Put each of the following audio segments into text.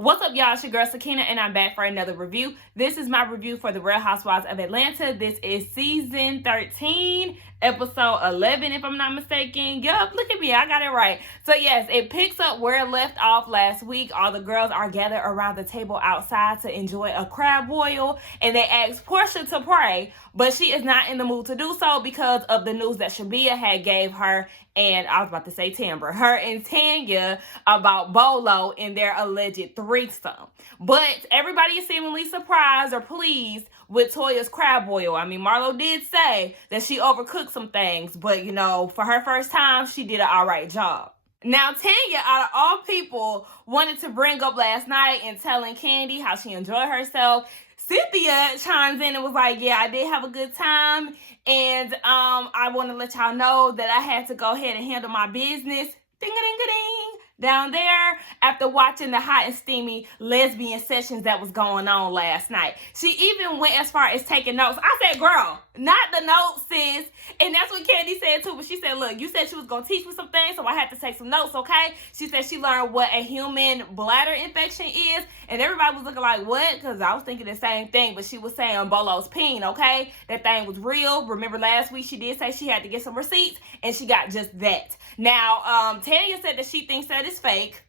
What's up, y'all? It's your girl Sakina, and I'm back for another review. This is my review for the Real Housewives of Atlanta. This is season 13, episode 11, if I'm not mistaken. Yup, look at me, I got it right. So yes, it picks up where it left off last week. All the girls are gathered around the table outside to enjoy a crab boil, and they ask Portia to pray, but she is not in the mood to do so because of the news that Shabia had gave her, and I was about to say Timber, her and Tanya, about Bolo and their alleged threesome. But everybody is seemingly surprised or pleased with Toya's crab boil. I mean, Marlo did say that she overcooked some things, but you know, for her first time, she did an all right job. Now, Tanya, out of all people, wanted to bring up last night and telling Candy how she enjoyed herself. Cynthia chimes in and was like, yeah, I did have a good time. And I want to let y'all know that I had to go ahead and handle my business. Ding-a-ding-a-ding. Down there after watching the hot and steamy lesbian sessions that was going on last night. She even went as far as taking notes. I said, girl, not the notes, sis. And that's what Candy said too. But she said, look, you said she was going to teach me some things, so I had to take some notes, okay? She said she learned what a human bladder infection is. And everybody was looking like, what? Because I was thinking the same thing. But she was saying Bolo's peen, okay? That thing was real. Remember last week she did say she had to get some receipts. And she got just that. Now, Tanya said that she thinks that it's fake.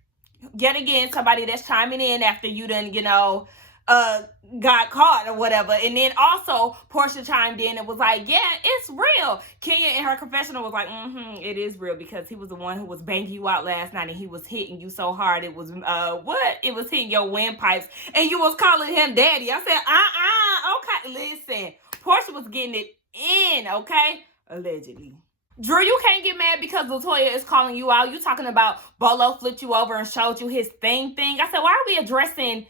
Yet again, somebody that's chiming in after you done, got caught or whatever. And then also, Portia chimed in and was like, yeah, it's real. Kenya in her confessional was like, it is real because he was the one who was banging you out last night and he was hitting you so hard. It was, It was hitting your windpipes and you was calling him daddy. I said, okay, listen. Portia was getting it in, okay? Allegedly. Drew, you can't get mad because LaToya is calling you out. You talking about Bolo flipped you over and showed you his thing. I said, why are we addressing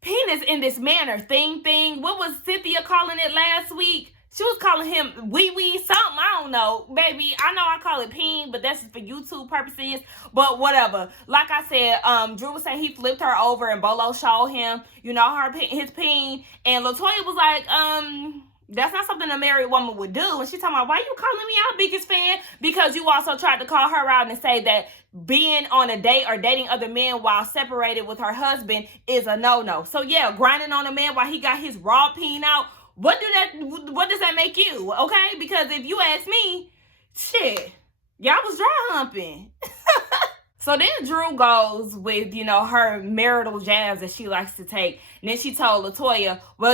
penis in this manner? Thing. What was Cynthia calling it last week? She was calling him wee-wee something. I don't know. Baby, I know I call it peen, but that's for YouTube purposes. But whatever. Like I said, Drew was saying he flipped her over and Bolo showed him, his peen. And LaToya was like, that's not something a married woman would do. And she's talking about, why you calling me out, biggest fan? Because you also tried to call her out and say that being on a date or dating other men while separated with her husband is a no-no. So yeah, grinding on a man while he got his raw peen out, what does that make you? Okay? Because if you ask me, shit, y'all was dry humping. So then Drew goes with, her marital jabs that she likes to take. And then she told LaToya, well,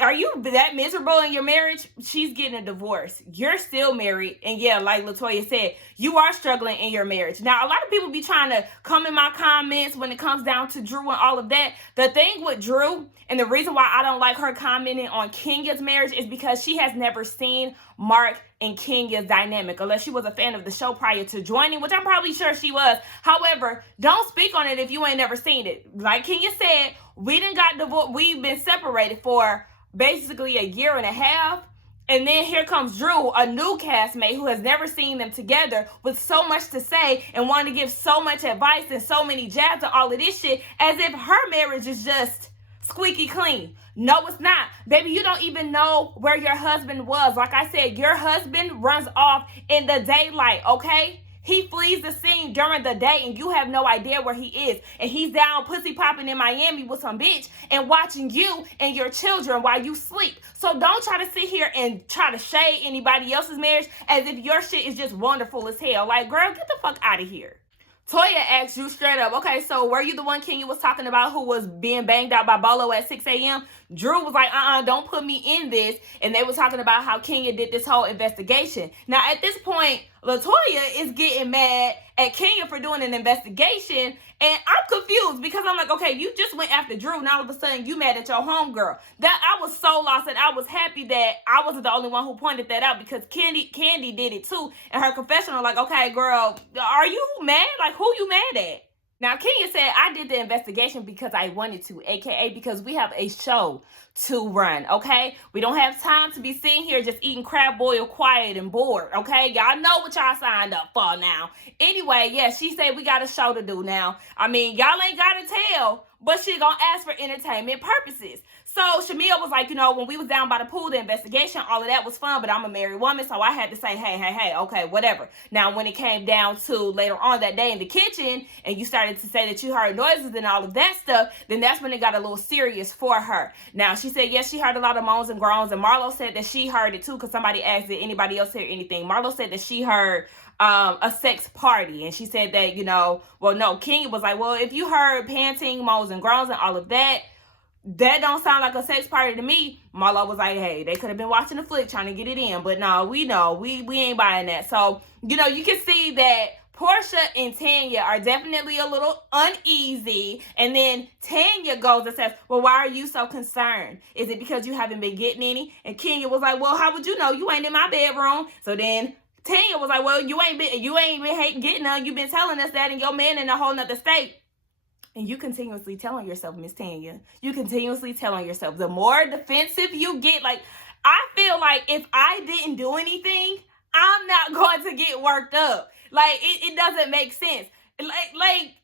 are you that miserable in your marriage? She's getting a divorce. You're still married. And yeah, like LaToya said, you are struggling in your marriage. Now, a lot of people be trying to come in my comments when it comes down to Drew and all of that. The thing with Drew, and the reason why I don't like her commenting on Kenya's marriage is because she has never seen Mark and Kenya's dynamic, unless she was a fan of the show prior to joining, which I'm probably sure she was. However, don't speak on it if you ain't never seen it. Like Kenya said, we done got divorced. We've been separated for basically a year and a half. And then here comes Drew, a new castmate who has never seen them together with so much to say and wanting to give so much advice and so many jabs and all of this shit as if her marriage is just squeaky clean. No, it's not. Baby, you don't even know where your husband was. Like I said, your husband runs off in the daylight, okay? He flees the scene during the day and you have no idea where he is. And he's down pussy popping in Miami with some bitch and watching you and your children while you sleep. So don't try to sit here and try to shade anybody else's marriage as if your shit is just wonderful as hell. Like, girl, get the fuck out of here. Toya asked you straight up, okay, so were you the one Kenya was talking about who was being banged out by Bolo at 6 a.m.? Drew was like, don't put me in this. And they were talking about how Kenya did this whole investigation. Now, at this point, LaToya is getting mad at Kenya for doing an investigation. And I'm confused because I'm like, okay, you just went after Drew. And all of a sudden, you mad at your homegirl. That I was so lost and I was happy that I wasn't the only one who pointed that out because Candy did it too. And her confessional, like, okay, girl, are you mad? Like, who you mad at? Now, Kenya said, I did the investigation because I wanted to, a.k.a. because we have a show to run, okay? We don't have time to be sitting here just eating crab boil quiet and bored, okay? Y'all know what y'all signed up for now. Anyway, yeah, she said we got a show to do now. I mean, y'all ain't got to tell but she gonna ask for entertainment purposes. So Shamia was like, when we was down by the pool, the investigation, all of that was fun, but I'm a married woman, so I had to say, hey, okay, whatever. Now, when it came down to later on that day in the kitchen, and you started to say that you heard noises and all of that stuff, then that's when it got a little serious for her. Now, she said, yes, she heard a lot of moans and groans, and Marlo said that she heard it too, because somebody asked, did anybody else hear anything? Marlo said that she heard a sex party, and she said that, well, no, Kenya was like, well, if you heard panting, moans, and groans, and all of that, that don't sound like a sex party to me. Marlo was like, hey, they could have been watching a flick trying to get it in, but no, we know, we ain't buying that. So, you can see that Portia and Tanya are definitely a little uneasy, and then Tanya goes and says, well, why are you so concerned? Is it because you haven't been getting any? And Kenya was like, well, how would you know? You ain't in my bedroom. So then Tanya was like, well, you ain't been getting none. You've been telling us that, and your man in a whole nother state. And you continuously telling yourself, Miss Tanya, you continuously telling yourself, the more defensive you get, like, I feel like if I didn't do anything, I'm not going to get worked up. Like, it doesn't make sense. Like,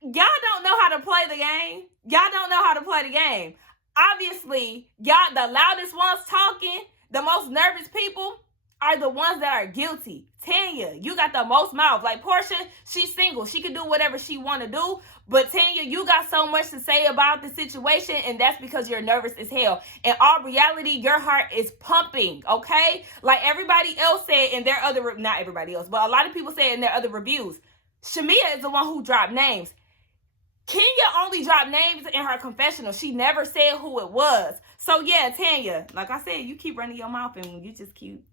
y'all don't know how to play the game. Y'all don't know how to play the game. Obviously, y'all, the loudest ones talking, the most nervous people are the ones that are guilty. Tanya, you got the most mouth. Like Portia, she's single. She can do whatever she want to do. But Tanya, you got so much to say about the situation, and that's because you're nervous as hell. In all reality, your heart is pumping, okay? Like everybody else said in their other, not everybody else, but a lot of people said in their other reviews, Shamia is the one who dropped names. Kenya only dropped names in her confessional. She never said who it was. So yeah, Tanya, like I said, you keep running your mouth and you just keep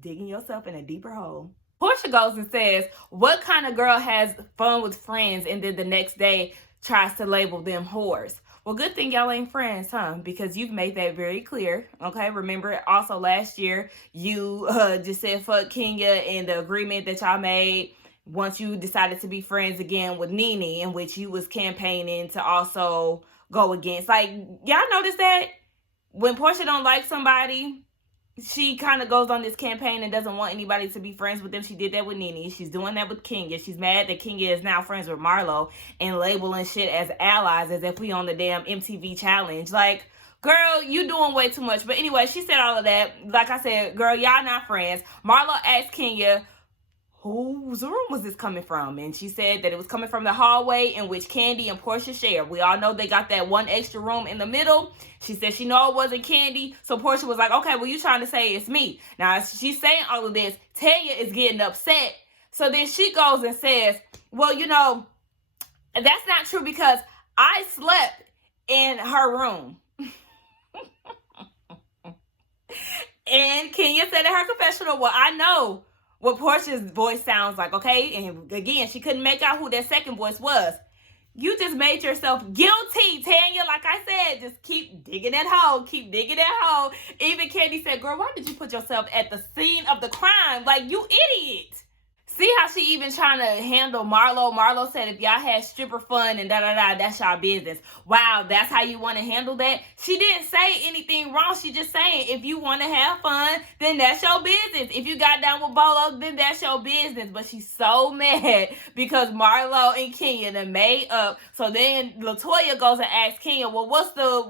digging yourself in a deeper hole. Portia goes and says, what kind of girl has fun with friends and then the next day tries to label them whores? Well, good thing y'all ain't friends, huh? Because you've made that very clear, okay? Remember, also last year, you just said fuck Kenya and the agreement that y'all made once you decided to be friends again with Nene, in which you was campaigning to also go against. Like, y'all notice that? When Portia don't like somebody, she kind of goes on this campaign and doesn't want anybody to be friends with them. She did that with Nene. She's doing that with Kenya. She's mad that Kenya is now friends with Marlo and labeling shit as allies as if we on the damn MTV challenge. Like, girl, you doing way too much. But anyway, she said all of that. Like I said, girl, y'all not friends. Marlo asked Kenya, whose room was this coming from? And she said that it was coming from the hallway in which Candy and Portia share. We all know they got that one extra room in the middle. She said she know it wasn't Candy. So Portia was like, okay, well, you trying to say it's me. Now, she's saying all of this. Tanya is getting upset. So then she goes and says, well, that's not true because I slept in her room. And Kenya said in her confessional, well, I know what Portia's voice sounds like, okay? And again, she couldn't make out who that second voice was. You just made yourself guilty, Tanya. Like I said, just keep digging that hole. Keep digging that hole. Even Candy said, girl, why did you put yourself at the scene of the crime? Like, you idiot. See how she even trying to handle Marlo? Marlo said if y'all had stripper fun and da-da-da, that's y'all business. Wow, that's how you want to handle that? She didn't say anything wrong. She just saying if you want to have fun, then that's your business. If you got down with Bolo, then that's your business. But she's so mad because Marlo and Kenya done made up. So then LaToya goes and asks Kenya, well, what's the,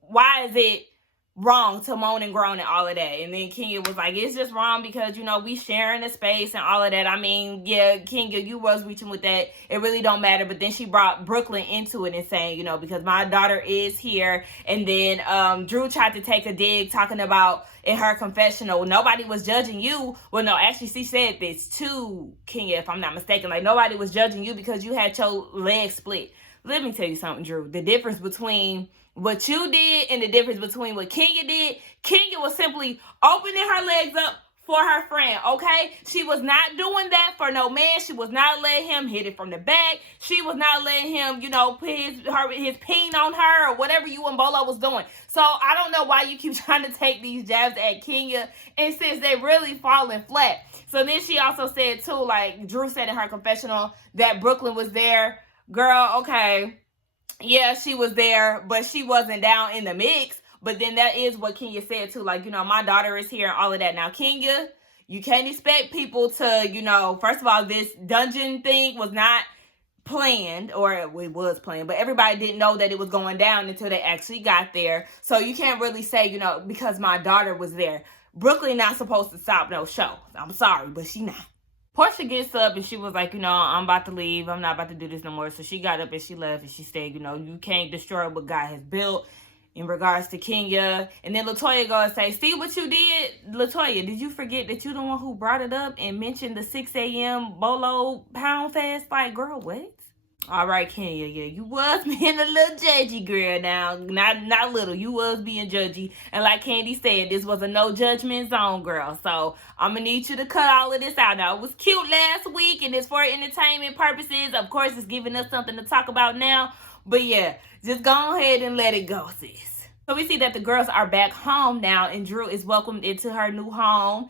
why is it wrong to moan and groan and all of that? And then Kenya was like, it's just wrong because we sharing the space and all of that. I mean, yeah, Kenya, you was reaching with that. It really don't matter. But then she brought Brooklyn into it and saying, because my daughter is here. And then Drew tried to take a dig talking about in her confessional, nobody was judging you. Well, no, actually she said this to Kenya, if I'm not mistaken. Like, nobody was judging you because you had your leg split. Let me tell you something, Drew. The difference between what you did and the difference between what Kenya did, Kenya was simply opening her legs up for her friend, okay? She was not doing that for no man. She was not letting him hit it from the back. She was not letting him, put his peen on her or whatever you and Bolo was doing. So I don't know why you keep trying to take these jabs at Kenya, and since they really falling flat. So then she also said too, like Drew said in her confessional, that Brooklyn was there. Girl, okay. Yeah, she was there, but she wasn't down in the mix. But then that is what Kenya said too. Like, my daughter is here and all of that. Now, Kenya, you can't expect people to, first of all, this dungeon thing was not planned, or it was planned, but everybody didn't know that it was going down until they actually got there. So you can't really say, you know, because my daughter was there, Brooklyn not supposed to stop no show. I'm sorry, but she not. Portia gets up and she was like, you know, I'm about to leave. I'm not about to do this no more. So she got up and she left and she said, you know, you can't destroy what God has built in regards to Kenya. And then Latoya go and say, see what you did? Latoya, did you forget that you the one who brought it up and mentioned the 6 a.m. Bolo pound fast? Like, girl, what? All right, Kenya, yeah, you was being a little judgy, girl. Now, not little, you was being judgy. And like Candy said, this was a no judgment zone, girl. So I'm gonna need you to cut all of this out. Now, it was cute last week, and it's for entertainment purposes. Of course, it's giving us something to talk about now. But yeah, just go ahead and let it go, sis. So we see that the girls are back home now, and Drew is welcomed into her new home,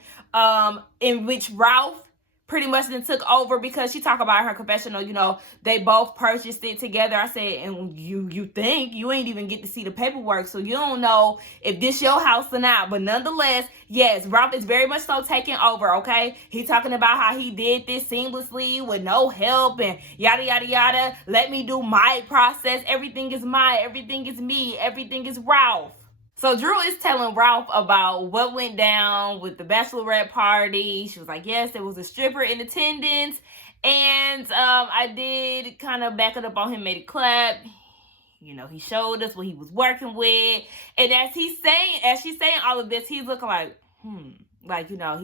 in which Ralph pretty much then took over, because she talked about her confessional, you know, they both purchased it together. I said, and you think you ain't even get to see the paperwork, so you don't know if this your house or not. But nonetheless, yes, Ralph is very much so taking over, okay? He talking about how he did this seamlessly with no help and yada, yada, yada. Let me do my process. Everything is mine. Everything is me. Everything is Ralph. So Drew is telling Ralph about what went down with the bachelorette party. She was like, yes, there was a stripper in attendance. And I did kind of back it up on him, made it clap. You know, he showed us what he was working with. And as she's saying all of this, he's looking like, like, you know,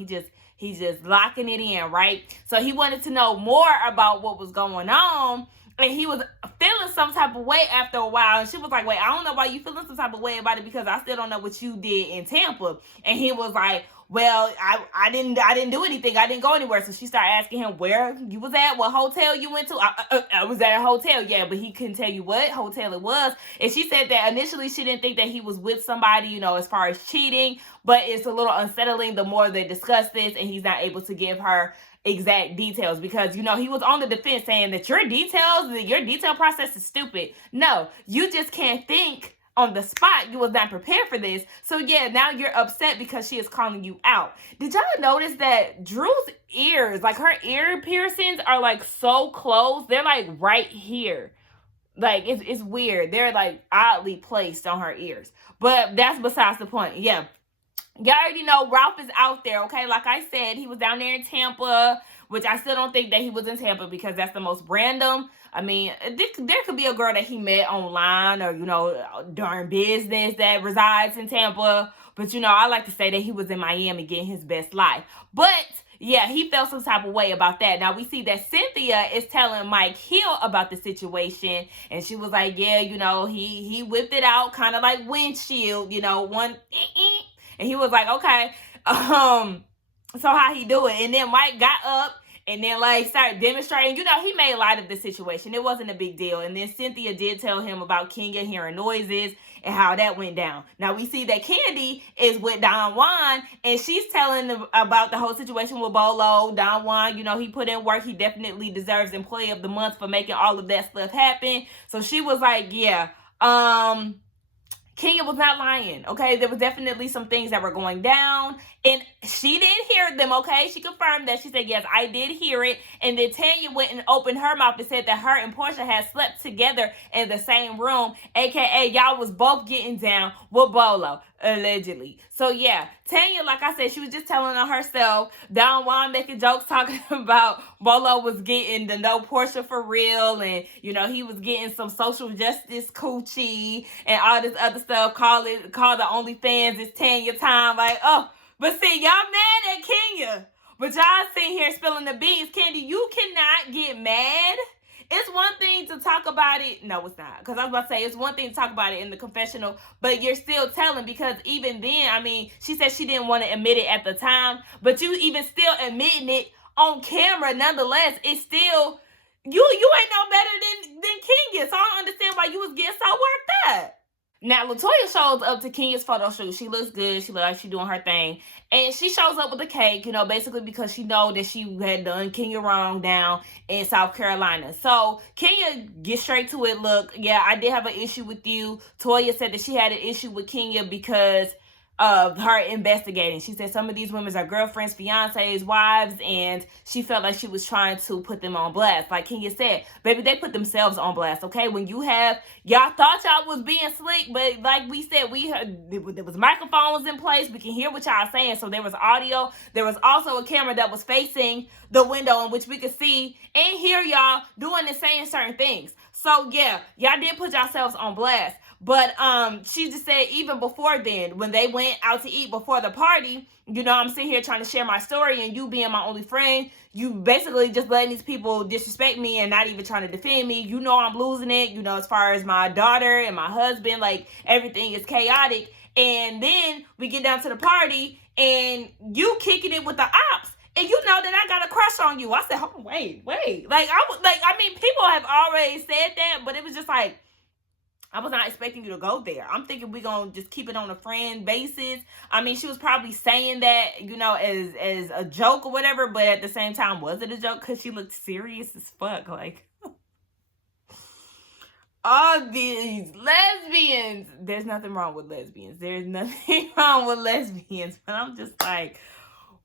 he's just locking it in, right? So he wanted to know more about what was going on. And he was feeling some type of way after a while. And she was like, wait, I don't know why you feeling some type of way about it, because I still don't know what you did in Tampa. And he was like, well, I didn't do anything. I didn't go anywhere. So she started asking him where you was at, what hotel you went to. I was at a hotel, yeah, but he couldn't tell you what hotel it was. And she said that initially she didn't think that he was with somebody, you know, as far as cheating. But it's a little unsettling the more they discuss this, and he's not able to give her exact details, because, you know, he was on the defense saying that your detail process is stupid. No, you just can't think on the spot. You was not prepared for this. So yeah, now you're upset because she is calling you out. Did y'all notice that Drew's ears, like her ear piercings are like so close? They're like right here. Like it's weird. They're like oddly placed on her ears. But that's besides the point. Yeah. Y'all already know Ralph is out there, okay? Like I said, he was down there in Tampa, which I still don't think that he was in Tampa, because that's the most random. I mean, there could be a girl that he met online or, you know, during business that resides in Tampa. But, you know, I like to say that he was in Miami getting his best life. But yeah, he felt some type of way about that. Now we see that Cynthia is telling Mike Hill about the situation, and she was like, yeah, you know, he whipped it out kind of like windshield, you know, one. And he was like, okay, so how he do it? And then Mike got up and then like started demonstrating. You know, he made light of the situation. It wasn't a big deal. And then Cynthia did tell him about Kenya hearing noises and how that went down. Now we see that Candy is with Don Juan, and she's telling about the whole situation with Bolo. Don Juan, you know, he put in work. He definitely deserves Employee of the Month for making all of that stuff happen. So she was like, yeah, Kenya was not lying, okay? There was definitely some things that were going down, and she did hear them, okay? She confirmed that. She said, yes, I did hear it. And then Tanya went and opened her mouth and said that her and Portia had slept together in the same room, aka y'all was both getting down with Bolo, allegedly. So yeah, Tanya, like I said, she was just telling on herself. Don Juan making jokes talking about Bolo was getting to know Portia for real, and, you know, he was getting some social justice coochie and all this other stuff. Call the OnlyFans it's Tanya time. Like, oh, but see, y'all mad at Kenya, but y'all sitting here spilling the beans. Candy, you cannot get mad. It's one thing to talk about it. No, it's not. Because I was about to say, it's one thing to talk about it in the confessional, but you're still telling, because even then, I mean, she said she didn't want to admit it at the time, but you even still admitting it on camera, nonetheless, it's still, you ain't no better than Kenya. So I don't understand why you was getting so worked up. Now, Latoya shows up to Kenya's photo shoot. She looks good. She looks like she's doing her thing. And she shows up with a cake, you know, basically because she know that she had done Kenya wrong down in South Carolina. So Kenya gets straight to it. Look, yeah, I did have an issue with you. Toya said that she had an issue with Kenya because of her investigating. She said some of these women are girlfriends, fiancés, wives, and she felt like she was trying to put them on blast. Like Kenya said, baby, they put themselves on blast, okay? When you have, y'all thought y'all was being slick, but like we said, there was microphones in place. We can hear what y'all saying. So there was audio. There was also a camera that was facing the window in which we could see and hear y'all doing and saying certain things. So yeah, y'all did put yourselves on blast. But she just said even before then, when they went out to eat before the party, you know, I'm sitting here trying to share my story and you being my only friend, you basically just letting these people disrespect me and not even trying to defend me. You know I'm losing it, you know, as far as my daughter and my husband, like everything is chaotic. And then we get down to the party and you kicking it with the ops. And you know that I got a crush on you. I said, oh, wait. Like, I mean, people have already said that, but it was just like, I was not expecting you to go there. I'm thinking we're going to just keep it on a friend basis. I mean, she was probably saying that, you know, as a joke or whatever, but at the same time, was it a joke? Because she looked serious as fuck. Like, all these lesbians. There's nothing wrong with lesbians. There's nothing wrong with lesbians. But I'm just like,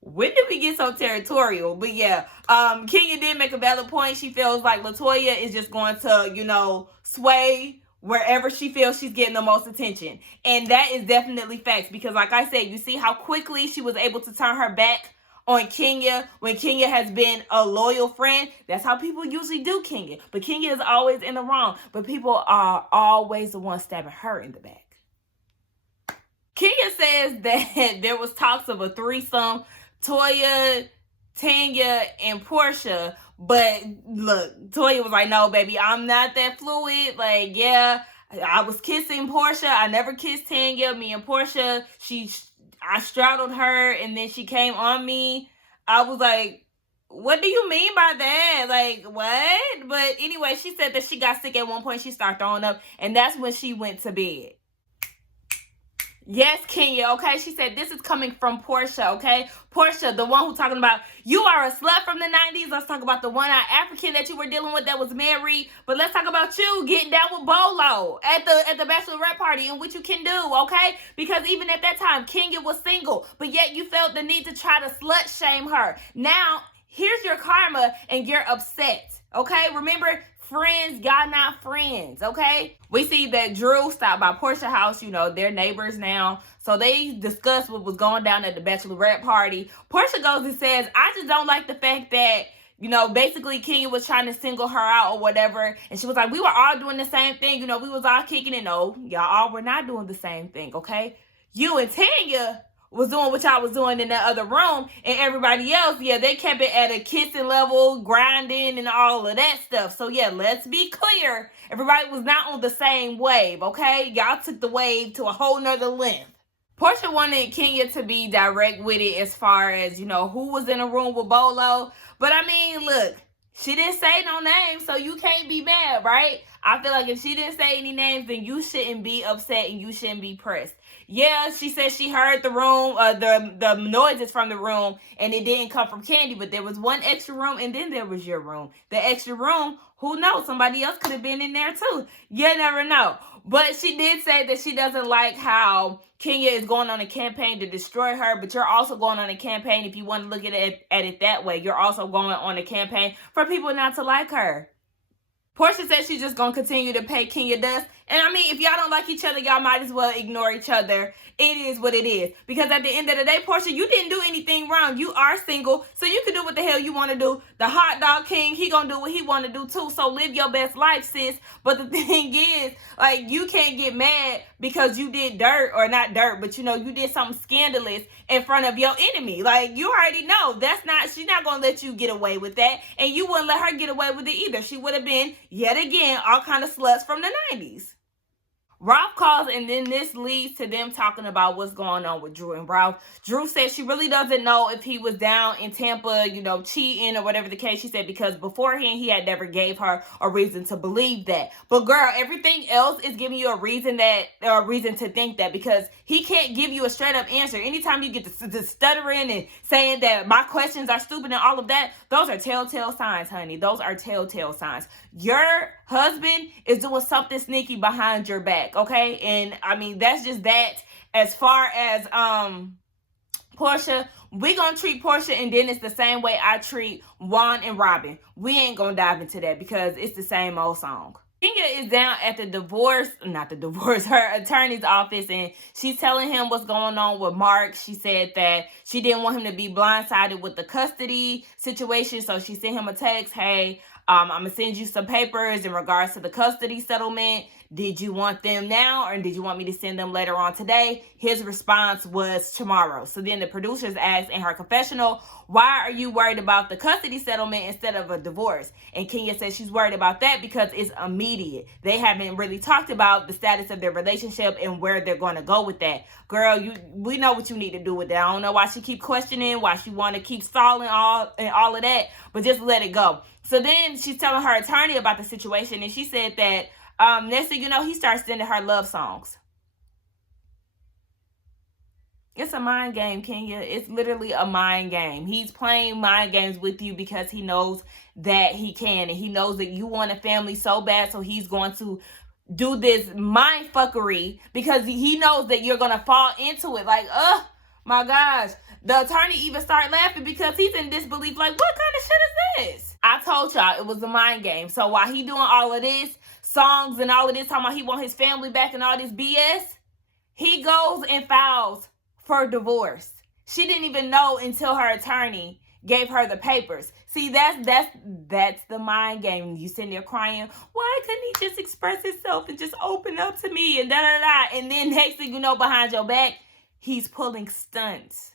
when did we get so territorial? But yeah, Kenya did make a valid point. She feels like LaToya is just going to, you know, sway wherever she feels she's getting the most attention. And that is definitely facts. Because like I said, you see how quickly she was able to turn her back on Kenya when Kenya has been a loyal friend. That's how people usually do Kenya. But Kenya is always in the wrong. But people are always the ones stabbing her in the back. Kenya says that there was talks of a threesome, Toya, Tanya, and Portia. But look, Toya was like, no, baby, I'm not that fluid. Like, yeah, I was kissing Portia. I never kissed Tanya. Me and Portia, I straddled her and then she came on me. I was like, what do you mean by that? Like, what? But anyway, she said that she got sick at one point. She started throwing up. And that's when she went to bed. Yes, Kenya, okay? She said this is coming from Portia, okay? Portia, the one who's talking about, you are a slut from the 90s. Let's talk about the one-eyed African that you were dealing with that was married. But let's talk about you getting down with Bolo at the bachelorette party and what you can do, okay? Because even at that time, Kenya was single. But yet you felt the need to try to slut-shame her. Now, here's your karma and you're upset, okay? Remember, friends, y'all not friends, okay? We see that Drew stopped by Portia's house. You know, they're neighbors now. So they discussed what was going down at the bachelorette party. Portia goes and says, I just don't like the fact that, you know, basically Kenya was trying to single her out or whatever. And she was like, we were all doing the same thing. You know, we was all kicking it. No, y'all all were not doing the same thing, okay? You and Tanya was doing what y'all was doing in that other room, and everybody else, yeah, they kept it at a kissing level, grinding, and all of that stuff. So yeah, let's be clear. Everybody was not on the same wave, okay? Y'all took the wave to a whole nother length. Portia wanted Kenya to be direct with it as far as, you know, who was in a room with Bolo. But I mean, look, she didn't say no names, so you can't be mad, right? I feel like if she didn't say any names, then you shouldn't be upset and you shouldn't be pressed. Yeah, she said she heard the room, the noises from the room, and it didn't come from Candy, but there was one extra room, and then there was your room. The extra room, who knows? Somebody else could have been in there too. You never know. But she did say that she doesn't like how Kenya is going on a campaign to destroy her, but you're also going on a campaign, if you want to look at it that way, you're also going on a campaign for people not to like her. Portia said she's just going to continue to pay Kenya dust. And I mean, if y'all don't like each other, y'all might as well ignore each other. It is what it is. Because at the end of the day, Portia, you didn't do anything wrong. You are single, so you can do what the hell you want to do. The hot dog king, he going to do what he want to do too. So live your best life, sis. But the thing is, like, you can't get mad because you did dirt, or not dirt, but you know, you did something scandalous in front of your enemy. Like, you already know she's not going to let you get away with that. And you wouldn't let her get away with it either. She would have been, yet again, all kind of sluts from the 90s. Ralph calls, and then this leads to them talking about what's going on with Drew and Ralph. Drew said she really doesn't know if he was down in Tampa, you know, cheating or whatever the case. She said because beforehand he had never gave her a reason to believe that. But girl, everything else is giving you a reason to think that, because he can't give you a straight up answer. Anytime you get the stuttering and saying that my questions are stupid and all of that, those are telltale signs, honey. Those are telltale signs. Your husband is doing something sneaky behind your back. back, okay? And I mean, that's just that. As far as Portia, we gonna treat Portia and then it's the same way I treat Juan and Robin. We ain't gonna dive into that because it's the same old song. Kenya is down at her attorney's office, and she's telling him what's going on with Mark. She said that she didn't want him to be blindsided with the custody situation, so she sent him a text, hey, I'm going to send you some papers in regards to the custody settlement. Did you want them now or did you want me to send them later on today? His response was tomorrow. So then the producers asked in her confessional, why are you worried about the custody settlement instead of a divorce? And Kenya says she's worried about that because it's immediate. They haven't really talked about the status of their relationship and where they're going to go with that. Girl, we know what you need to do with that. I don't know why she keep questioning, why she want to keep stalling all of that, but just let it go. So then she's telling her attorney about the situation, and she said that next thing you know, he starts sending her love songs. It's a mind game, Kenya. It's literally a mind game. He's playing mind games with you because he knows that he can, and he knows that you want a family so bad, so he's going to do this mind fuckery because he knows that you're going to fall into it. Like, oh my gosh. The attorney even started laughing because he's in disbelief. Like, what kind of shit is this? I told y'all it was a mind game. So while he doing all of this, songs and all of this, talking about he want his family back and all this BS, he goes and files for divorce. She didn't even know until her attorney gave her the papers. See, that's the mind game. You sitting there crying, why couldn't he just express himself and just open up to me and da-da-da. And then next thing you know, behind your back, he's pulling stunts.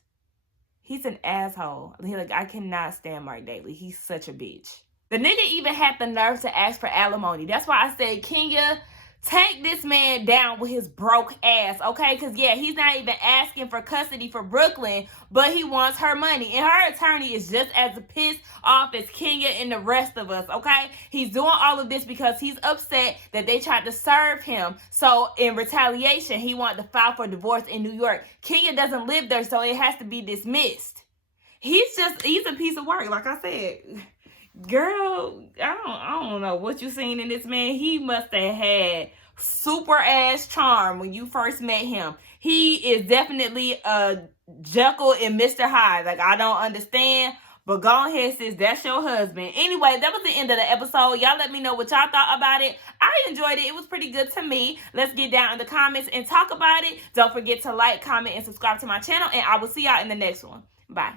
He's an asshole. Like, I cannot stand Mark Daly. He's such a bitch. The nigga even had the nerve to ask for alimony. That's why I said, Kenya, take this man down with his broke ass, okay? Because, yeah, he's not even asking for custody for Brooklyn, but he wants her money. And her attorney is just as pissed off as Kenya and the rest of us, okay? He's doing all of this because he's upset that they tried to serve him. So, in retaliation, he wanted to file for divorce in New York. Kenya doesn't live there, so it has to be dismissed. He's a piece of work, like I said. Girl, I don't know what you seen in this man. He must have had super ass charm when you first met him. He is definitely a Jekyll and Mr. Hyde. Like, I don't understand. But go ahead, sis. That's your husband. Anyway, that was the end of the episode. Y'all let me know what y'all thought about it. I enjoyed it. It was pretty good to me. Let's get down in the comments and talk about it. Don't forget to like, comment, and subscribe to my channel. And I will see y'all in the next one. Bye.